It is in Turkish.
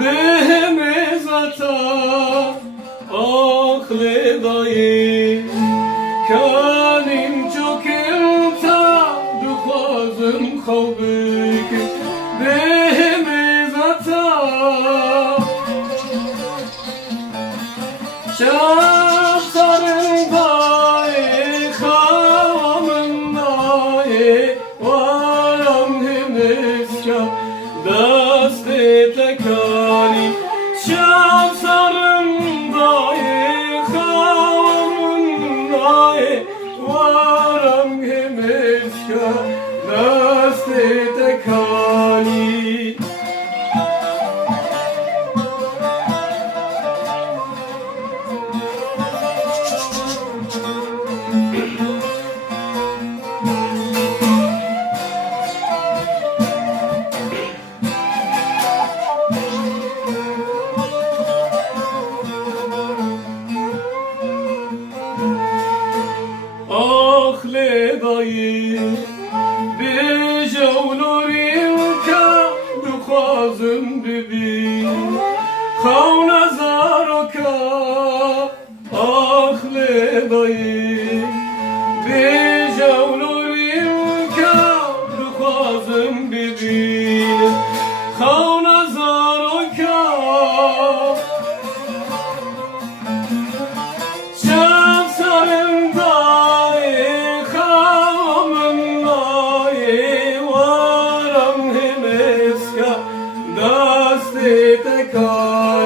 Deme zata aklı dayı Kanim çok ilta dukhazım kavbik Deme zata Şah sarın dayı Kavamın dayı Varam hemeska Dast-e tekali Şah sarın dayı Kavamın dayı Varam hemeska Dast-e tekali Akle dayı Bejavlorinka Dukhazım bibi Khavna zaroka Akle dayı Bejavlorinka Dukhazım bibi Khavna zaroka Şam sarın dayı Kavamın dayı Varam hemeska Dast-e tekali